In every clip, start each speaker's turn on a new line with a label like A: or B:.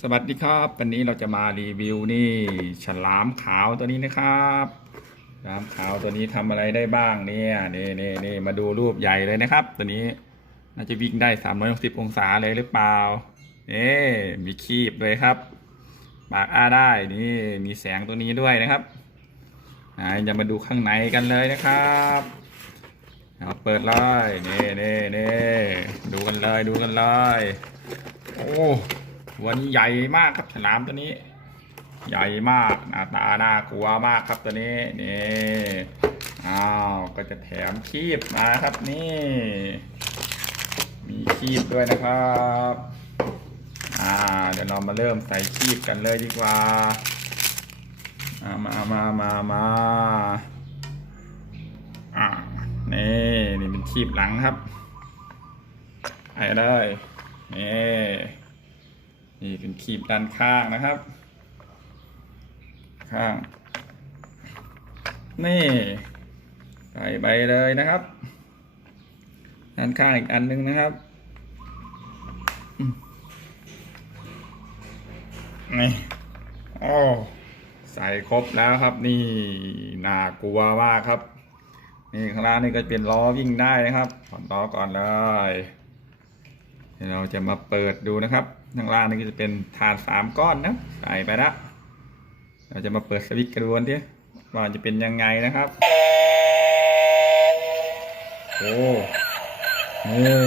A: สวัสดีครับ วันนี้เราจะมารีวิวนี่ฉลามขาวตัวนี้นะครับฉลามขาวตัวนี้ทำอะไรได้บ้างเนี่ยนี่นี่นี่มาดูรูปใหญ่เลยนะครับ ตัวนี้น่าจะวิ่งได้360อยหกสิบองศาเลยหรือเปล่านี่มีคีบเลยครับปากอ้าได้นี่มีแสงตัวนี้ด้วยนะครับอ่าจะมาดูข้างในกันเลยนะครับเอาเปิดเลยนี่นี่นี่ดูกันเลยดูกันเลยโอ้ ตัวนี้ใหญ่มากครับฉลามตัวนี้ ใหญ่มากหน้าตาน่ากลัวมากครับตัวนี้นี่อ้าวก็จะแถมคีบมาครับนี่ มีคีบด้วยนะครับอ่าเดี๋ยวเรามาเริ่มใส่คีบกันเลยดีกว่าามามามามาอ่านี่นี่เป็นคีบหลังครับไปเลยนี่ นี่เป็นคีบด้านข้างนะครับ ข้าง นี่ใส่ไปเลยนะครับ ด้านข้างอีกอันหนึงนะครับนี่โอ้ใส่ครบแล้วครับ นี่น่ากลัวมากครับ นี่ข้างล่างนี่ก็เป็นล้อวิ่งได้นะครับถอดล้อก่อนเลย ดี๋ยวเราจะมาเปิดดูนะครับข้างล่างนี่ก็จะเป็นฐานสามก้อนนะใส่ไปแล้วเราจะมาเปิดสวิตช์กระดวนที่ว่าจะเป็นยังไงนะครับโอ้นี่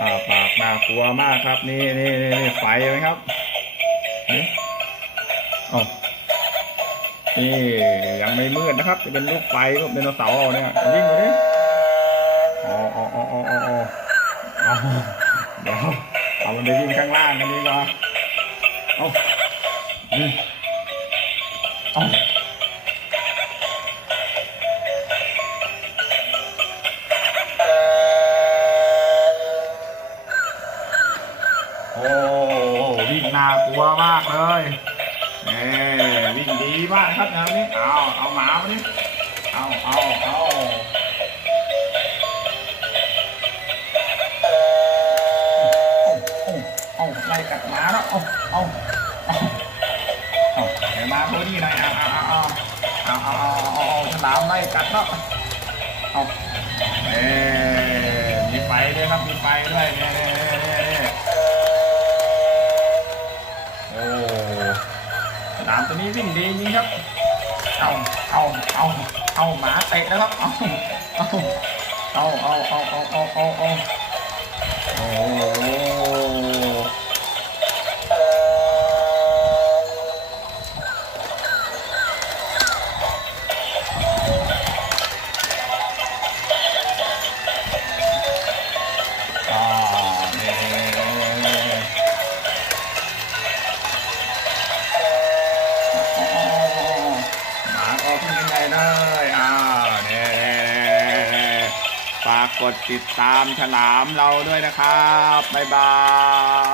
A: อาปากน่ากลัวมากครับ นี่นี่นี่ไฟไหมครับนี่อ๋อนี่ยังไม่มืดนะครับ จะเป็นลูกไฟลูกไดโนเสาร์เอาเนี่ยยิงไปดิอ๋ออ๋ออ๋ออ๋ออ๋ออ๋อ เดี๋ยวเอามันไปยิงข้างล่างกันดีกว่าเอานี่เอาโอ้วิ่งน่ากลัวมากเลยเอ้วิ่งดีมากครับแนวนี้ เอาเอาหมามาดิเอาเอาเอา เอามไล่กัดเนาะเอาเอ๊มีไฟด้วยครับ มีไฟด้วยเนี่ยเน่เนี่ยเนี่ยโอ้สนามตัวนี้วิ่งดีจริงครับ เอาเอาเอาเอาหมาเตะแล้วครับ เอาเอาเอาเอาเอาเอาเอาากกดติดตามฉลามเราด้วยนะครับ บ๊ายบาย